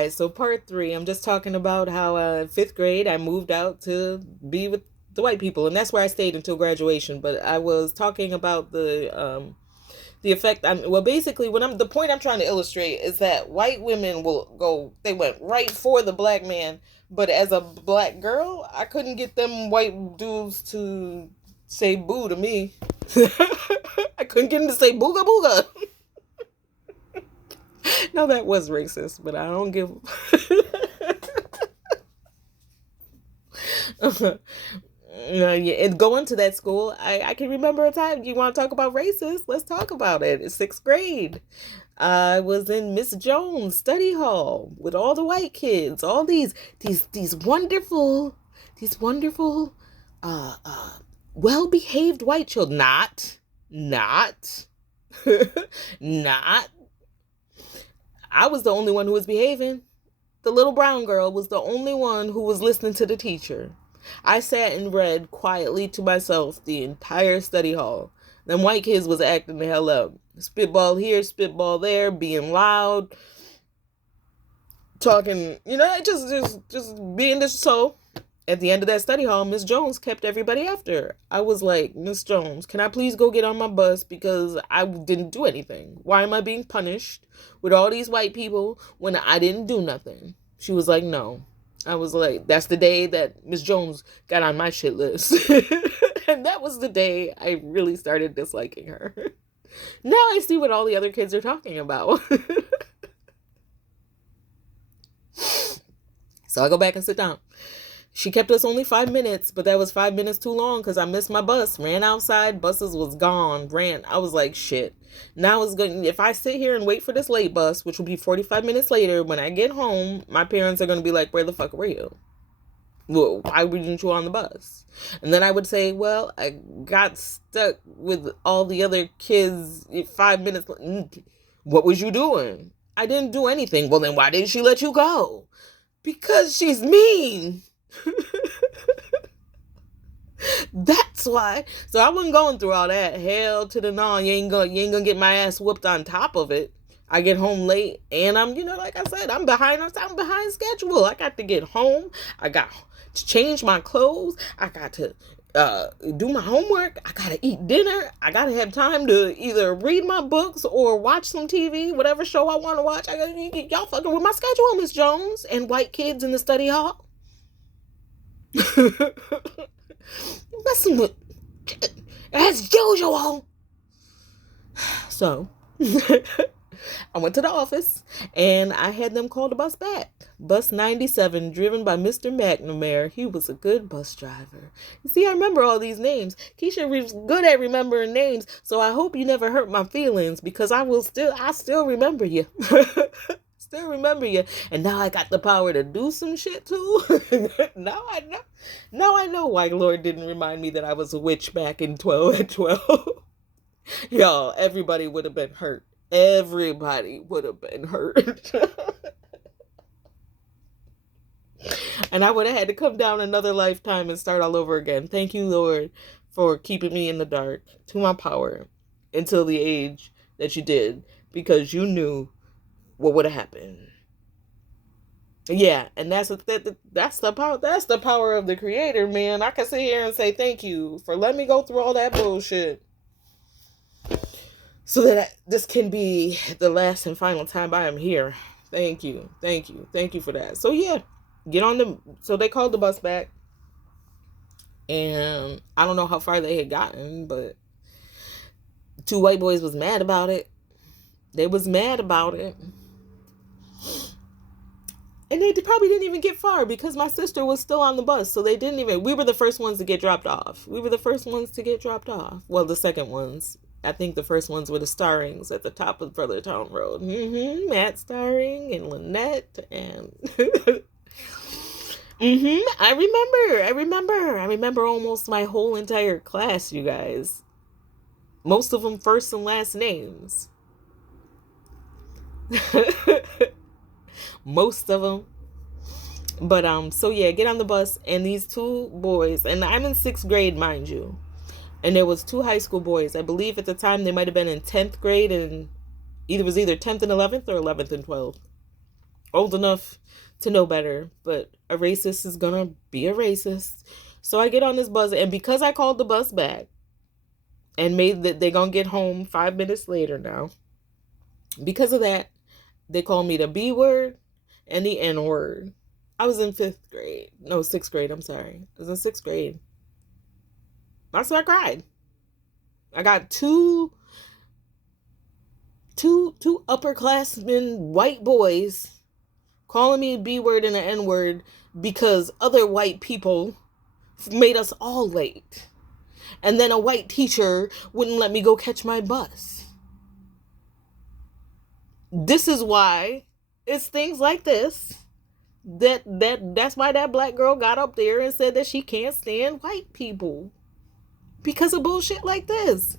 right, so part three, I'm just talking about how fifth grade I moved out to be with the white people, and that's where I stayed until graduation. But I was talking about the effect. Well, basically, the point I'm trying to illustrate is that white women will go. They went right for the black man, but as a black girl, I couldn't get them white dudes to say boo to me. I couldn't get them to say booga booga. No, that was racist, but I don't give. Yeah, and going to that school, I can remember a time. You want to talk about racist? Let's talk about it. It's sixth grade. I was in Miss Jones' study hall with all the white kids, all these wonderful, uh, uh, well-behaved white children. Not, not. I was the only one who was behaving. The little brown girl was the only one who was listening to the teacher. I sat and read quietly to myself the entire study hall. Them white kids was acting the hell up. Spitball here, spitball there, being loud, talking, just being this. So at the end of that study hall, Miss Jones kept everybody after her. I was like, Miss Jones, can I please go get on my bus because I didn't do anything? Why am I being punished with all these white people when I didn't do nothing? She was like, no. I was like, that's the day that Miss Jones got on my shit list. And that was the day I really started disliking her. Now I see what all the other kids are talking about. So I go back and sit down. She kept us only 5 minutes, but that was 5 minutes too long because I missed my bus. Ran outside, buses was gone. I was like, shit. Now it's going. If I sit here and wait for this late bus, which will be 45 minutes later, when I get home, my parents are going to be like, where the fuck were you? Well, why weren't you on the bus? And then I would say, well, I got stuck with all the other kids 5 minutes. What was you doing? I didn't do anything. Well, then why didn't she let you go? Because she's mean. That's why. So I wasn't going through all that. Hell to the no. You ain't gonna get my ass whooped on top of it. I get home late and I'm, like I said, I'm behind schedule. I got to get home. I got to change my clothes. I got to do my homework. I got to eat dinner. I got to have time to either read my books or watch some TV, whatever show I want to watch. Y'all fucking with my schedule, Miss Jones, and white kids in the study hall. Messing with as usual. So I went to the office and I had them call the bus back. Bus 97, driven by Mr. McNamara. He was a good bus driver. You see, I remember all these names. Keisha was good at remembering names, so I hope you never hurt my feelings because I still remember you. Still remember you. And now I got the power to do some shit too. Now I know why Lord didn't remind me that I was a witch back in 12. Y'all, everybody would have been hurt. Everybody would have been hurt. And I would have had to come down another lifetime and start all over again. Thank you, Lord, for keeping me in the dark to my power until the age that you did, because you knew what would have happened. Yeah, and that's the power. That's the power of the Creator, man. I can sit here and say thank you for letting me go through all that bullshit, so that this can be the last and final time I am here. Thank you for that. So yeah, so they called the bus back, and I don't know how far they had gotten, but 2 white boys was mad about it. They was mad about it. And they probably didn't even get far because my sister was still on the bus. So we were the first ones to get dropped off. Well, the second ones. I think the first ones were the Starrings at the top of Brothertown Road. Matt Starring and Lynette and... I remember almost my whole entire class, you guys. Most of them first and last names. Most of them. But so yeah, get on the bus, and these 2 boys, and I'm in 6th grade, mind you, and there was 2 high school boys. I believe at the time they might have been in 10th grade, and either 10th and 11th or 11th and 12th. old enough to know better, but a racist is gonna be a racist. So I get on this bus, and because I called the bus back and made that they're gonna get home 5 minutes later now, because of that, they call me the B word and the N word. I was in 5th grade. No, 6th grade. I'm sorry. I was in 6th grade. So I cried. I got two upperclassmen white boys calling me a B word and an N word because other white people made us all late. And then a white teacher wouldn't let me go catch my bus. This is why it's things like this that's why that black girl got up there and said that she can't stand white people. Because of bullshit like this.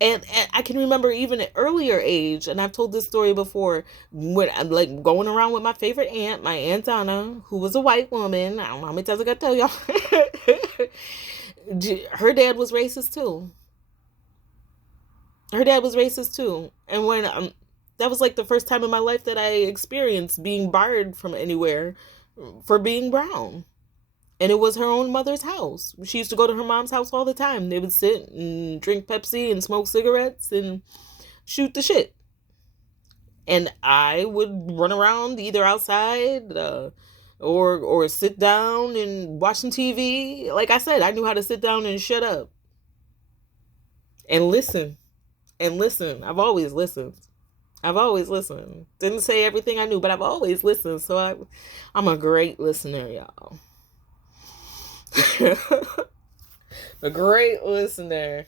And I can remember even at earlier age, and I've told this story before, when I'm like going around with my favorite aunt, my Aunt Donna, who was a white woman. I don't know how many times I gotta tell y'all. Her dad was racist too. And when that was like the first time in my life that I experienced being barred from anywhere for being brown. And it was her own mother's house. She used to go to her mom's house all the time. They would sit and drink Pepsi and smoke cigarettes and shoot the shit. And I would run around either outside or sit down and watching TV. Like I said, I knew how to sit down and shut up. And listen. I've always listened. Didn't say everything I knew, but I've always listened. So I'm a great listener, y'all. A great listener.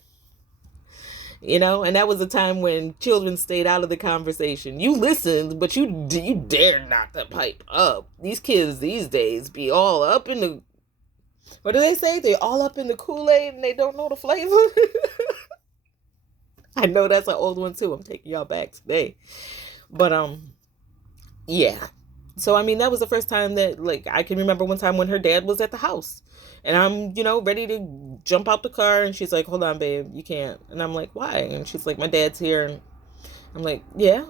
And that was a time when children stayed out of the conversation. You listened, but you dared not to pipe up. These kids these days be all up in the... What do they say? They all up in the Kool-Aid and they don't know the flavor. I know that's an old one too. I'm taking y'all back today. But, yeah. So, that was the first time that, I can remember one time when her dad was at the house. And I'm, ready to jump out the car. And she's like, hold on, babe, you can't. And I'm like, why? And she's like, my dad's here. And I'm like, yeah.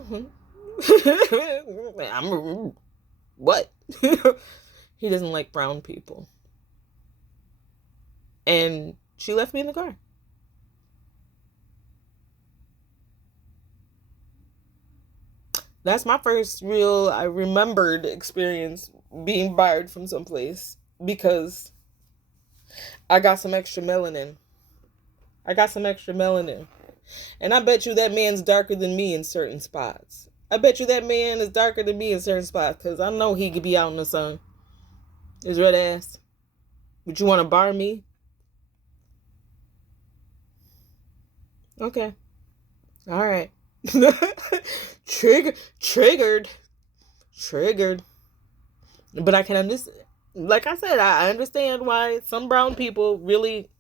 What? He doesn't like brown people. And she left me in the car. That's my first real, I remembered experience being barred from someplace because I got some extra melanin. And I bet you that man's darker than me in certain spots. Because I know he could be out in the sun. His red ass. But you want to bar me? Okay. All right. Triggered. But I can understand. Like I said, I understand why some brown people really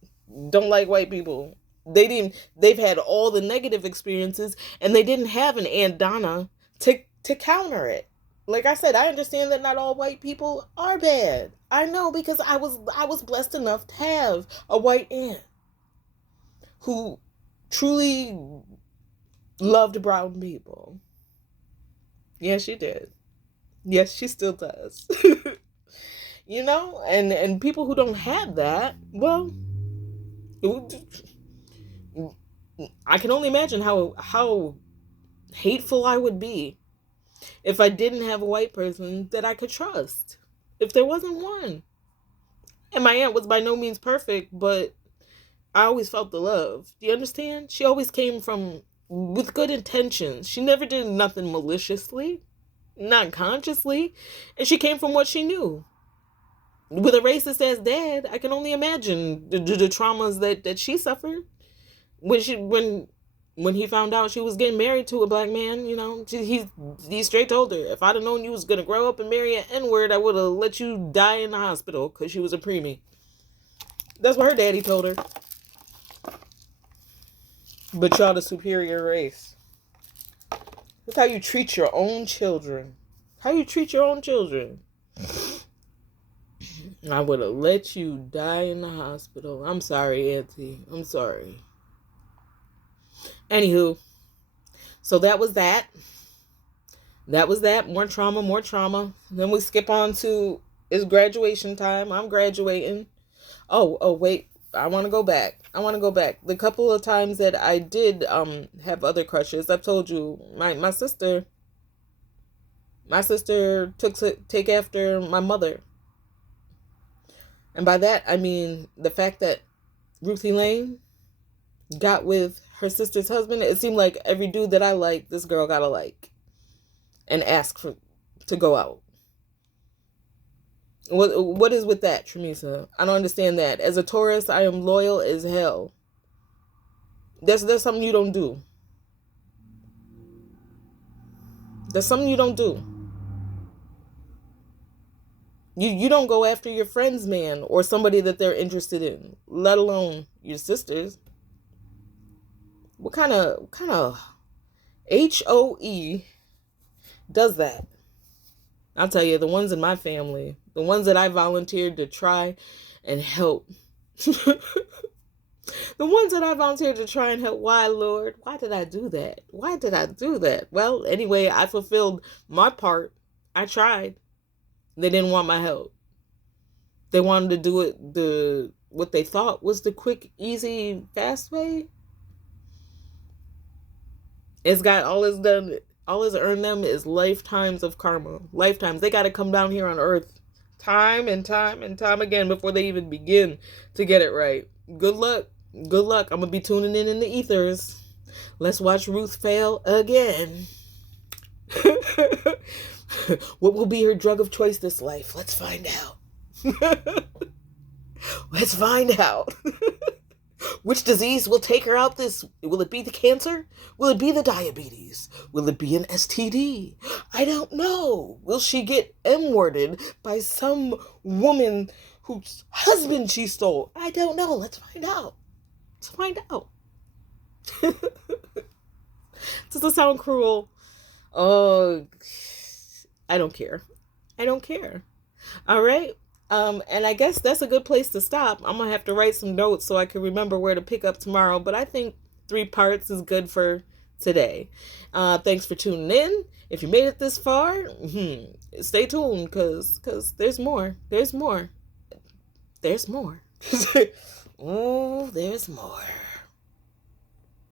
don't like white people. They've had all the negative experiences, and they didn't have an Aunt Donna to counter it. Like I said, I understand that not all white people are bad. I know, because I was blessed enough to have a white aunt who truly loved brown people. Yes, she did. Yes, she still does. And people who don't have that, well, I can only imagine how hateful I would be if I didn't have a white person that I could trust. If there wasn't one. And my aunt was by no means perfect, but I always felt the love. Do you understand? She always came with good intentions. She never did nothing maliciously, not consciously, and she came from what she knew. With a racist ass dad, I can only imagine the traumas that she suffered when he found out she was getting married to a black man. He straight told her, if I'd have known you was gonna grow up and marry an N-word, I would have let you die in the hospital because she was a preemie. That's what her daddy told her. But y'all the superior race. That's how you treat your own children. I would have let you die in the hospital. I'm sorry, Auntie. I'm sorry. Anywho, so that was that. That was that. More trauma, more trauma. Then we skip on to it's graduation time. I'm graduating. Oh, wait. I want to go back. The couple of times that I did have other crushes, I've told you, my sister took to take after my mother. And by that, I mean the fact that Ruthie Lane got with her sister's husband. It seemed like every dude that I liked, this girl got to like and ask to go out. What is with that, Tramisa? I don't understand that. As a Taurus, I am loyal as hell. That's something you don't do. That's something you don't do. You don't go after your friend's man or somebody that they're interested in, let alone your sisters. What kind of HOE does that? I'll tell you, the ones in my family, the ones that I volunteered to try and help. The ones that I volunteered to try and help. Why, Lord? Why did I do that? Well, anyway, I fulfilled my part. I tried. They didn't want my help. They wanted to do it what they thought was the quick, easy, fast way. It's got all it's earned them is lifetimes of karma. Lifetimes. They got to come down here on earth time and time again before they even begin to get it right. Good luck. I'm going to be tuning in the ethers. Let's watch Ruth fail again. What will be her drug of choice this life? Let's find out. Let's find out. Which disease will take her out this? Will it be the cancer? Will it be the diabetes? Will it be an STD? I don't know. Will she get M-worded by some woman whose husband she stole? I don't know. Let's find out. Does this sound cruel? Oh, I don't care. All right. And I guess that's a good place to stop. I'm going to have to write some notes so I can remember where to pick up tomorrow. But I think 3 parts is good for today. Thanks for tuning in. If you made it this far, stay tuned because there's more. Oh, there's more.